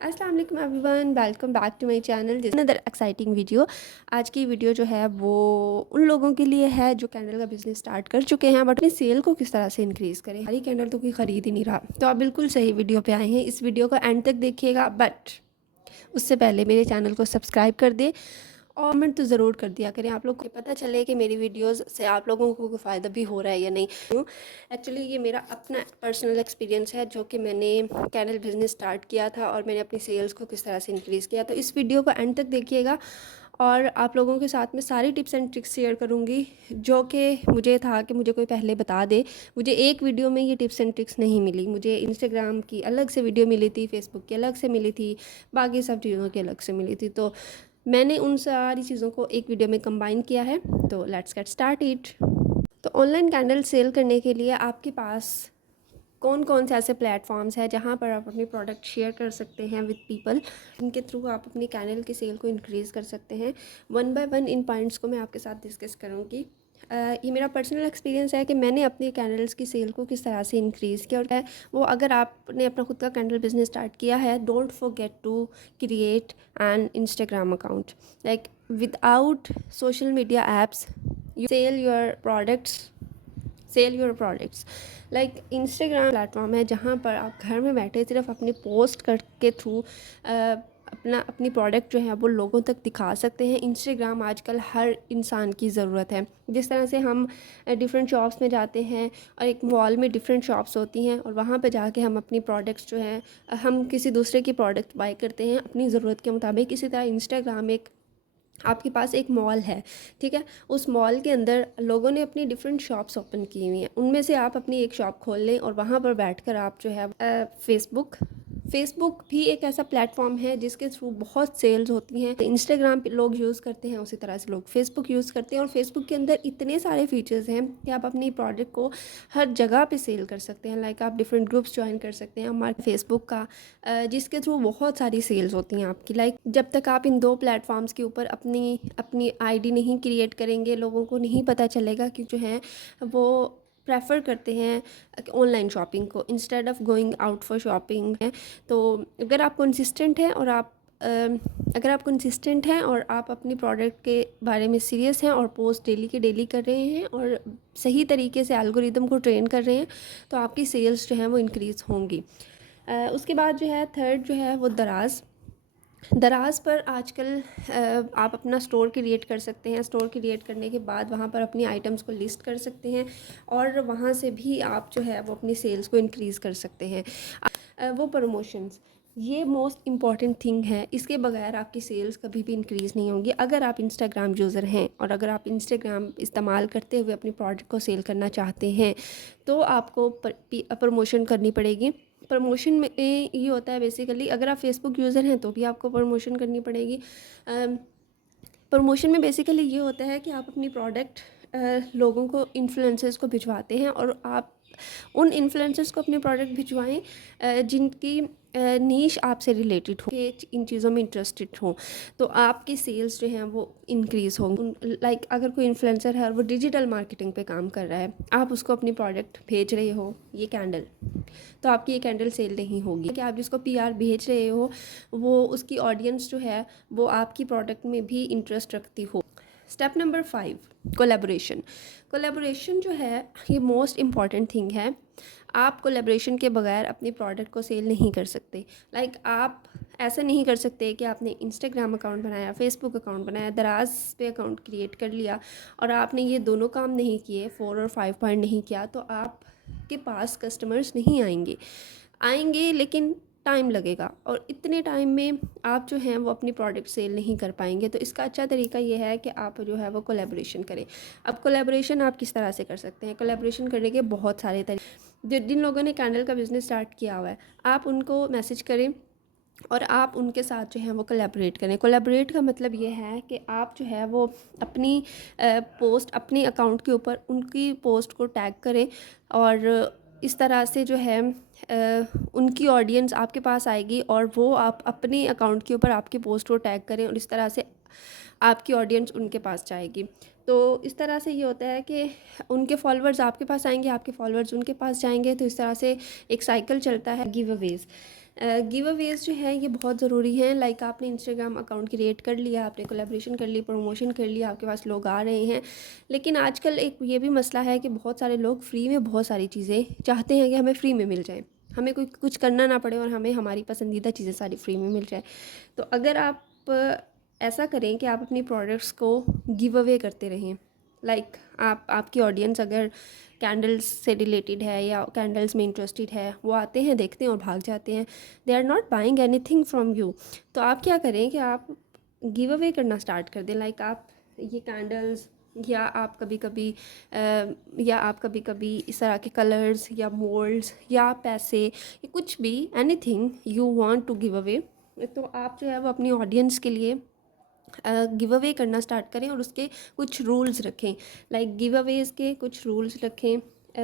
अस्सलाम वालेकुम everyone, welcome back to my channel. This another exciting video. आज की वीडियो जो है वो उन लोगों के लिए है जो कैंडल का बिज़नेस स्टार्ट कर चुके हैं बट अपनी सेल को किस तरह से इंक्रीज़ करें। हमारी कैंडल तो कोई ख़रीद ही नहीं रहा, तो आप बिल्कुल सही वीडियो पे आए हैं। इस वीडियो को एंड तक देखिएगा, बट उससे पहले मेरे चैनल को सब्सक्राइब कर दें और कमेंट तो ज़रूर कर दिया करें। आप लोग को पता चले कि मेरी वीडियोस से आप लोगों को कोई फ़ायदा भी हो रहा है या नहीं। एक्चुअली ये मेरा अपना पर्सनल एक्सपीरियंस है जो कि मैंने कैंडल बिज़नेस स्टार्ट किया था और मैंने अपनी सेल्स को किस तरह से इंक्रीज़ किया। तो इस वीडियो को एंड तक देखिएगा और आप लोगों के साथ में सारी टिप्स एंड ट्रिक्स शेयर करूँगी जो कि मुझे था कि मुझे कोई पहले बता दे। मुझे एक वीडियो में ये टिप्स एंड ट्रिक्स नहीं मिली, मुझे इंस्टाग्राम की अलग से वीडियो मिली थी, फेसबुक की अलग से मिली थी, बाकी सब चीज़ों की अलग से मिली थी। तो मैंने उन सारी चीज़ों को एक वीडियो में कंबाइन किया है। तो लेट्स गेट स्टार्ट इट। तो ऑनलाइन कैंडल सेल करने के लिए आपके पास कौन कौन से ऐसे प्लेटफॉर्म्स हैं जहाँ पर आप अपनी प्रोडक्ट शेयर कर सकते हैं विद पीपल। इनके थ्रू आप अपनी कैंडल की सेल को इंक्रीज़ कर सकते हैं। One by one in points को मैं आपके साथ डिस्कस करूँगी। ये मेरा पर्सनल एक्सपीरियंस है कि मैंने अपनी कैंडल्स की सेल को किस तरह से इंक्रीज़ किया। और वो अगर आपने अपना खुद का कैंडल बिजनेस स्टार्ट किया है, don't forget to create an Instagram account. Like without social media apps you sell your products. Like Instagram platform है जहाँ पर आप घर में बैठे सिर्फ अपनी पोस्ट करके थ्रू अपनी प्रोडक्ट जो है वो लोगों तक दिखा सकते हैं। इंस्टाग्राम आजकल हर इंसान की ज़रूरत है। जिस तरह से हम डिफरेंट शॉप्स में जाते हैं और एक मॉल में डिफरेंट शॉप्स होती हैं और वहाँ पे जाके हम अपनी प्रोडक्ट्स जो हैं हम किसी दूसरे की प्रोडक्ट बाय करते हैं अपनी ज़रूरत के मुताबिक। इसी तरह इंस्टाग्राम एक आपके पास एक मॉल है, ठीक है, उस मॉल के अंदर लोगों ने अपनी डिफरेंट शॉप्स ओपन की हुई हैं। उनमें से आप अपनी एक शॉप खोल लें और वहाँ पर बैठकर आप जो है फेसबुक भी एक ऐसा प्लेटफॉर्म है जिसके थ्रू बहुत सेल्स होती हैं। इंस्टाग्राम पे लोग यूज़ करते हैं, उसी तरह से लोग फेसबुक यूज़ करते हैं और फेसबुक के अंदर इतने सारे फीचर्स हैं कि आप अपनी प्रोडक्ट को हर जगह पे सेल कर सकते हैं। लाइक आप डिफरेंट ग्रुप्स ज्वाइन कर सकते हैं हमारे फेसबुक का, जिसके थ्रू बहुत सारी सेल्स होती हैं आपकी। लाइक जब तक आप इन दो प्लेटफॉर्म्स के ऊपर अपनी अपनी आईडी नहीं क्रिएट करेंगे, लोगों को नहीं पता चलेगा कि जो है वो प्रेफर करते हैं ऑनलाइन शॉपिंग को instead of going out for shopping है। तो अगर आप कंसिस्टेंट हैं और आप अपनी प्रोडक्ट के बारे में सीरियस हैं और पोस्ट डेली के डेली कर रहे हैं और सही तरीके से एल्गोरिदम को ट्रेन कर रहे हैं, तो आपकी सेल्स जो है वो इंक्रीज़ होंगी। उसके बाद जो है थर्ड जो है वो दराज पर आजकल आप अपना स्टोर क्रिएट कर सकते हैं। स्टोर क्रिएट करने के बाद वहाँ पर अपनी आइटम्स को लिस्ट कर सकते हैं और वहाँ से भी आप जो है वो अपनी सेल्स को इंक्रीज़ कर सकते हैं। वो प्रमोशंस, ये मोस्ट इम्पॉर्टेंट थिंग है, इसके बगैर आपकी सेल्स कभी भी इंक्रीज़ नहीं होंगी। अगर आप इंस्टाग्राम यूज़र हैं और अगर आप इंस्टाग्राम इस्तेमाल करते हुए अपनी प्रोडक्ट को सेल करना चाहते हैं तो आपको प्रमोशन करनी पड़ेगी। प्रमोशन में ये होता है बेसिकली, अगर आप फेसबुक यूज़र हैं तो भी आपको प्रमोशन करनी पड़ेगी। प्रमोशन में बेसिकली ये होता है कि आप अपनी प्रोडक्ट लोगों को, इन्फ्लुएंसर्स को भिजवाते हैं और आप उन इन्फ्लुएंसर्स को अपने प्रोडक्ट भिजवाएं जिनकी नीश आपसे रिलेटेड हो, कि इन चीज़ों में इंटरेस्टेड हो, तो आपकी सेल्स जो हैं वो इंक्रीज़ होंगी। लाइक अगर कोई इन्फ्लुएंसर है और वो डिजिटल मार्केटिंग पे काम कर रहा है, आप उसको अपनी प्रोडक्ट भेज रहे हो ये कैंडल, तो आपकी ये कैंडल सेल नहीं होगी। कि आप जिसको पीआर भेज रहे हो वो उसकी ऑडियंस जो है वो आपकी प्रोडक्ट में भी इंटरेस्ट रखती हो। स्टेप नंबर 5, कोलैबोरेशन जो है ये मोस्ट इम्पॉर्टेंट थिंग है। आप कोलैबोरेशन के बगैर अपनी प्रोडक्ट को सेल नहीं कर सकते। लाइक आप ऐसा नहीं कर सकते कि आपने इंस्टाग्राम अकाउंट बनाया, फेसबुक अकाउंट बनाया, दराज पे अकाउंट क्रिएट कर लिया और आपने ये दोनों काम नहीं किए, 4 और 5 पॉइंट नहीं किया, तो आपके पास कस्टमर्स नहीं आएंगे लेकिन टाइम लगेगा और इतने टाइम में आप जो हैं वो अपनी प्रोडक्ट सेल नहीं कर पाएंगे। तो इसका अच्छा तरीका ये है कि आप जो है वो कोलैबोरेशन करें। अब कोलैबोरेशन आप किस तरह से कर सकते हैं? कोलैबोरेशन करने के बहुत सारे तरीके। जिन लोगों ने कैंडल का बिज़नेस स्टार्ट किया हुआ है, आप उनको मैसेज करें और आप उनके साथ जो है वो कोलैबोरेट करें। कोलैबोरेट का मतलब ये है कि आप जो है वो अपनी पोस्ट अपने अकाउंट के ऊपर उनकी पोस्ट को टैग करें और इस तरह से जो है उनकी ऑडियंस आपके पास आएगी और वो आप अपने अकाउंट के ऊपर आपकी पोस्ट को टैग करें और इस तरह से आपकी ऑडियंस उनके पास जाएगी। तो इस तरह से ये होता है कि उनके फॉलोअर्स आपके पास आएंगे, आपके फॉलोअर्स उनके पास जाएंगे, तो इस तरह से एक साइकिल चलता है। गिव अवेज, गिव अवेज़ जो है ये बहुत ज़रूरी हैं। लाइक आपने इंस्टाग्राम अकाउंट क्रिएट कर लिया, आपने कोलैबोरेशन कर ली, प्रमोशन कर लिया, आपके पास लोग आ रहे हैं, लेकिन आजकल एक ये भी मसला है कि बहुत सारे लोग फ्री में बहुत सारी चीज़ें चाहते हैं कि हमें फ्री में मिल जाए, हमें कोई कुछ करना ना पड़े और हमें हमारी पसंदीदा चीज़ें सारी फ्री में मिल जाए। तो अगर आप ऐसा करें कि आप अपनी प्रोडक्ट्स को गिव अवे करते रहें, लाइक आपकी ऑडियंस अगर कैंडल्स से रिलेटेड है या कैंडल्स में इंटरेस्टेड है, वो आते हैं, देखते हैं और भाग जाते हैं, they are not buying anything from you. तो आप क्या करें कि आप गिव अवे करना स्टार्ट कर दें। लाइक आप ये कैंडल्स या आप कभी कभी इस तरह के कलर्स या मोल्ड्स या पैसे या कुछ भी, anything you want to give away, तो आप जो है वो अपनी ऑडियंस के लिए गिव अवे करना स्टार्ट करें और उसके कुछ रूल्स रखें। लाइक गिव अवेज़ के कुछ रूल्स रखें,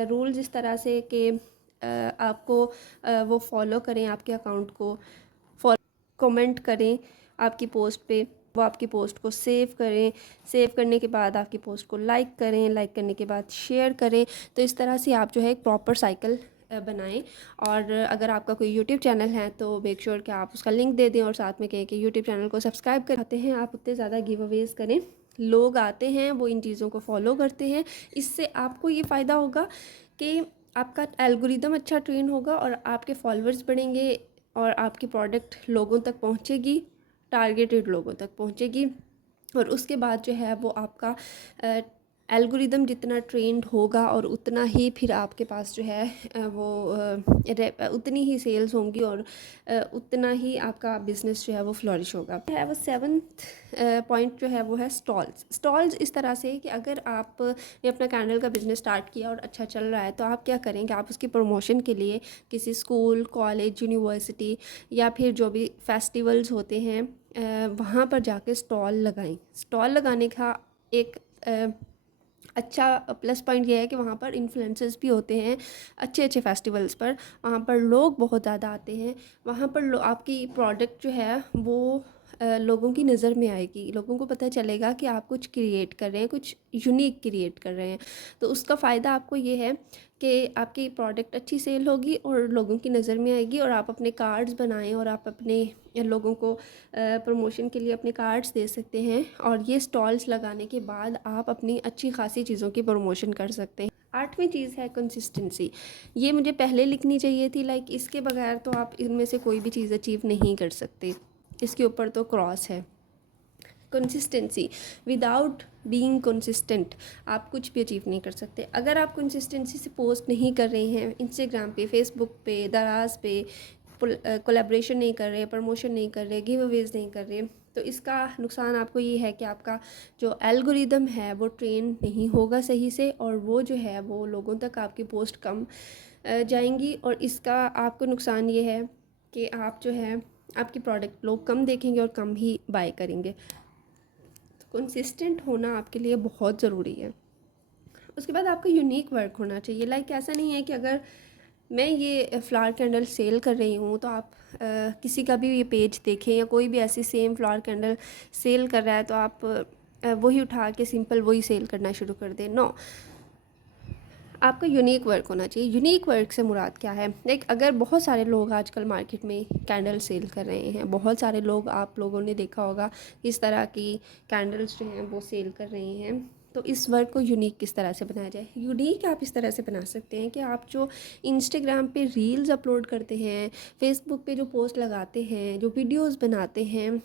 रूल्स इस तरह से कि आपको वो फॉलो करें, आपके अकाउंट को फॉलो, कमेंट करें आपकी पोस्ट पे, वो आपकी पोस्ट को सेव करें, सेव करने के बाद आपकी पोस्ट को लाइक करें, लाइक करने के बाद शेयर करें। तो इस तरह से आप जो है एक प्रॉपर साइकिल बनाएं। और अगर आपका कोई यूट्यूब चैनल है तो मेक श्योर कि आप उसका लिंक दे दें और साथ में कहें कि यूट्यूब चैनल को सब्सक्राइब करते हैं। आप उतने ज़्यादा गिव अवेज़ करें, लोग आते हैं, वो इन चीज़ों को फॉलो करते हैं। इससे आपको ये फ़ायदा होगा कि आपका एल्गोरिदम अच्छा ट्रेन होगा और आपके फॉलोअर्स बढ़ेंगे और आपकी प्रोडक्ट लोगों तक पहुंचेगी, टारगेटेड लोगों तक पहुंचेगी। और उसके बाद जो है वो आपका एल्गोरिदम जितना ट्रेंड होगा और उतना ही फिर आपके पास जो है उतनी ही सेल्स होंगी और उतना ही आपका बिज़नेस जो है वो फ्लॉरिश होगा। है वो सेवन्थ पॉइंट जो है वो है स्टॉल्स इस तरह से कि अगर आपने अपना कैंडल का बिज़नेस स्टार्ट किया और अच्छा चल रहा है तो आप क्या करें कि आप उसकी प्रमोशन के लिए किसी स्कूल, कॉलेज, यूनिवर्सिटी या फिर जो भी फेस्टिवल्स होते हैं वहाँ पर जाके स्टॉल लगाएं। स्टॉल लगाने का एक अच्छा प्लस पॉइंट ये है कि वहाँ पर इन्फ्लुएंसर्स भी होते हैं, अच्छे अच्छे फेस्टिवल्स पर वहाँ पर लोग बहुत ज़्यादा आते हैं। वहाँ पर आपकी प्रोडक्ट जो है वो लोगों की नज़र में आएगी, लोगों को पता चलेगा कि आप कुछ क्रिएट कर रहे हैं, कुछ यूनिक क्रिएट कर रहे हैं। तो उसका फ़ायदा आपको ये है कि आपकी प्रोडक्ट अच्छी सेल होगी और लोगों की नज़र में आएगी और आप अपने कार्ड्स बनाएं और आप अपने लोगों को प्रमोशन के लिए अपने कार्ड्स दे सकते हैं। और ये स्टॉल्स लगाने के बाद आप अपनी अच्छी खासी चीज़ों की प्रमोशन कर सकते हैं। आठवीं चीज़ है कंसिस्टेंसी। ये मुझे पहले लिखनी चाहिए थी, लाइक इसके बगैर तो आप इनमें से कोई भी चीज़ अचीव नहीं कर सकते, इसके ऊपर तो क्रॉस है। कंसिस्टेंसी, विदाउट बीइंग कंसिस्टेंट आप कुछ भी अचीव नहीं कर सकते। अगर आप कंसिस्टेंसी से पोस्ट नहीं कर रहे हैं इंस्टाग्राम पे, फेसबुक पे, दराज पे, कोलैबोरेशन नहीं कर रहे, प्रमोशन नहीं कर रहे, गिव अवेज नहीं कर रहे, तो इसका नुकसान आपको ये है कि आपका जो एल्गोरिदम है वो ट्रेन नहीं होगा सही से और वो जो है वो लोगों तक आपकी पोस्ट कम जाएंगी। और इसका आपको नुकसान ये है कि आप जो है आपकी प्रोडक्ट लोग कम देखेंगे और कम ही बाय करेंगे। तो कंसिस्टेंट होना आपके लिए बहुत ज़रूरी है। उसके बाद आपका यूनिक वर्क होना चाहिए। लाइक ऐसा नहीं है कि अगर मैं ये फ्लावर कैंडल सेल कर रही हूँ तो आप किसी का भी ये पेज देखें या कोई भी ऐसी सेम फ्लावर कैंडल सेल कर रहा है तो आप वही उठा के सिंपल वही सेल करना शुरू कर दें। नो, आपका यूनिक वर्क होना चाहिए। यूनिक वर्क से मुराद क्या है? लाइक अगर बहुत सारे लोग आजकल मार्केट में कैंडल सेल कर रहे हैं, बहुत सारे लोग, आप लोगों ने देखा होगा इस तरह की कैंडल्स जो हैं वो सेल कर रहे हैं, तो इस वर्क को यूनिक किस तरह से बनाया जाए? यूनिक आप इस तरह से बना सकते हैं कि आप जो इंस्टाग्राम पे रील्स अपलोड करते हैं, फेसबुक पे जो पोस्ट लगाते हैं, जो वीडियोस बनाते हैं,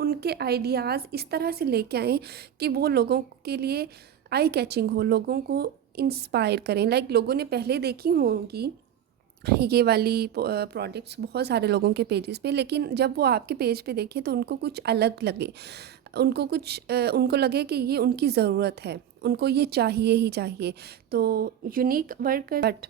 उनके आइडियाज़ इस तरह से लेके आएँ कि वो लोगों के लिए आई कैचिंग हो, लोगों को इंस्पायर करें। लाइक लोगों ने पहले देखी होंगी ये वाली प्रोडक्ट्स बहुत सारे लोगों के पेजेस पे, लेकिन जब वो आपके पेज पे देखे तो उनको कुछ अलग लगे, उनको लगे कि ये उनकी ज़रूरत है, उनको ये चाहिए ही चाहिए। तो unique work, but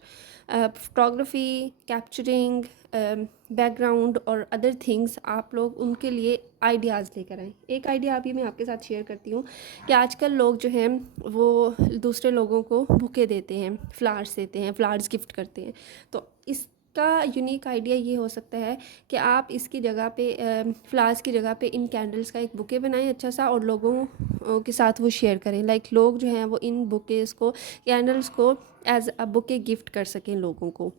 photography, capturing, background और अदर थिंग्स आप लोग उनके लिए आइडियाज़ लेकर आएँ। एक आइडिया अभी मैं आपके साथ शेयर करती हूँ कि आजकल लोग जो हैं वो दूसरे लोगों को बुके देते हैं, फ्लावर्स देते हैं, फ्लावर्स गिफ्ट करते हैं। तो इसका यूनिक आइडिया ये हो सकता है कि आप इसकी जगह पे फ्लावर्स की जगह पे इन कैंडल्स का एक बुके बनाएं अच्छा सा और लोगों के साथ वो शेयर करें। लाइक लोग जो हैं वो इन बुकेज़ को, कैंडल्स को एज अ बुके गिफ्ट कर सकें लोगों को।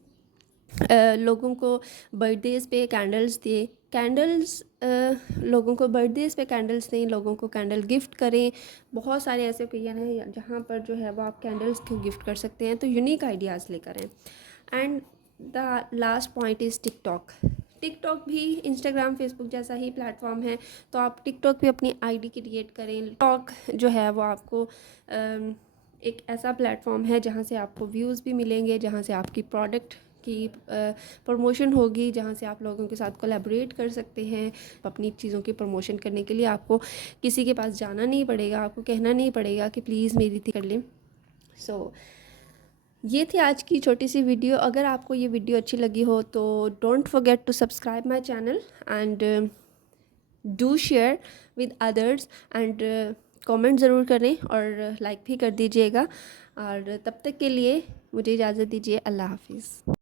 लोगों को बर्थडेज़ पे कैंडल्स दिए, कैंडल्स लोगों को बर्थडेज़ पे कैंडल्स दें, लोगों को कैंडल गिफ्ट करें। बहुत सारे ऐसे ओकेजन हैं जहाँ पर जो है वो आप कैंडल्स को गिफ्ट कर सकते हैं, तो यूनिक आइडियाज़ लेकर आएँ। And the last point is TikTok. TikTok भी इंस्टाग्राम फेसबुक जैसा ही प्लेटफॉर्म है, तो आप टिकटॉक पे अपनी आईडी क्रिएट करें। टिकटॉक जो है वो आपको एक ऐसा प्लेटफॉर्म है जहाँ से आपको व्यूज़ भी मिलेंगे, जहाँ से आपकी प्रोडक्ट की प्रमोशन होगी, जहाँ से आप लोगों के साथ कोलैबोरेट कर सकते हैं। अपनी चीज़ों की प्रमोशन करने के लिए आपको किसी के पास जाना नहीं पड़ेगा, आपको कहना नहीं पड़ेगा कि प्लीज़ मेरी थी कर लें। सो ये थी आज की छोटी सी वीडियो। अगर आपको ये वीडियो अच्छी लगी हो तो don't forget to subscribe my channel and do share with others and comment ज़रूर करें और लाइक भी कर दीजिएगा। और तब तक के लिए मुझे इजाज़त दीजिए। अल्लाह हाफिज़।